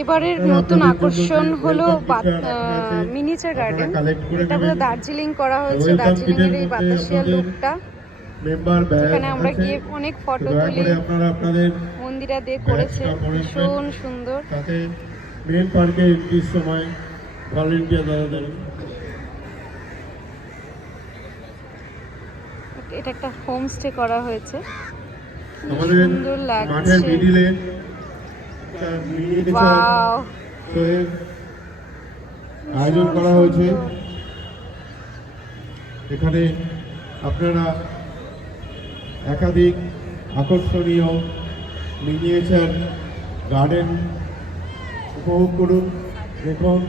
এবারের নতুন আকর্ষণ হলো মিনিচার গার্ডেন। এটা বোধহয় দার্জিলিং করা হয়েছে, দার্জিলিং এর এই বাতাসিয়া লুকটা। এখানে আমরা গিয়ে অনেক ফটো তুলি, মন্দিরা দিয়ে করেছে, ভীষণ সুন্দর। মেন পার্কে এন্ট্রির সময় ভলান্টিয়ার দাদাদের এটা একটা হোমস্টে করা হয়েছে, আমাদের সুন্দর লাগছে। মাঠের মিডিলে ওয়াও, আয়োজন করা হয়েছে। এখানে আপনারা একাধিক আকর্ষণীয় মিনিয়েচার গার্ডেন উপভোগ করুন। দেখুন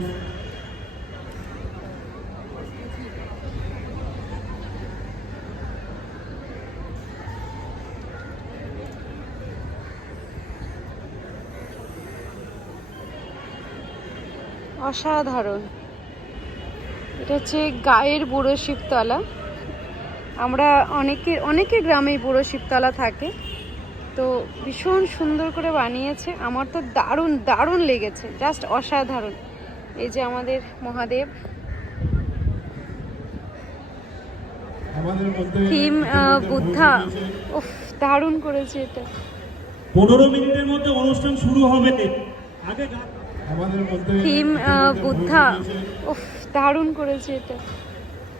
অসাধারণ। এটা হচ্ছে গায়ের বুড়ো শিবতলা। আমরা অনেকের গ্রামে বুড়ো শিবতলা থাকে, তো ভীষণ সুন্দর করে বানিয়েছে। আমার তো দারুণ দারুণ লেগেছে, জাস্ট অসাধারণ। এই যে আমাদের মহাদেব, থিম বুদ্ধা, উফ দারুণ করেছে এটা। 15 মিনিটের মধ্যে অনুষ্ঠান শুরু হবে। আগে থিম বুদ্ধা, উফ দারুণ করেছে এটা।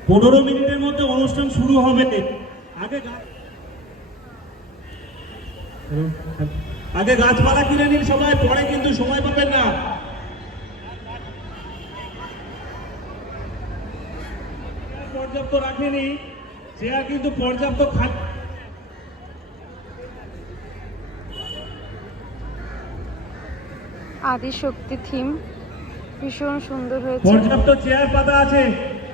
15 মিনিটের মধ্যে অনুষ্ঠান শুরু হবে। আগে গাছপালা কিনে নিন সবাই, পরে কিন্তু সময় পাবেন না। পর্যাপ্ত রাখেনি, চেয়ার কিন্তু পর্যাপ্ত আদিশক্তি থিম ভীষণ সুন্দর হয়েছে। পর্যাপ্ত চেয়ার পাতা আছে,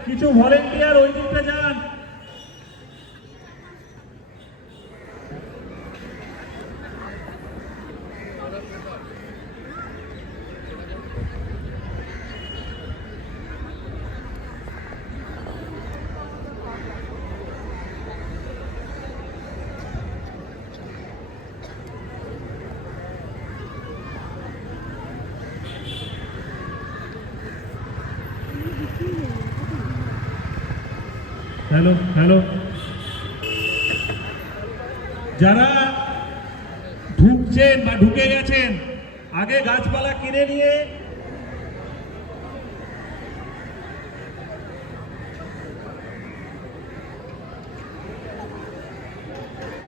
কিছু ভলেন্টিয়ার ওই দিকটা যান। হ্যালো হ্যালো, যারা ঢুকছেন বা ঢুকে গেছেন, আগে গাছপালা কিনে নিয়ে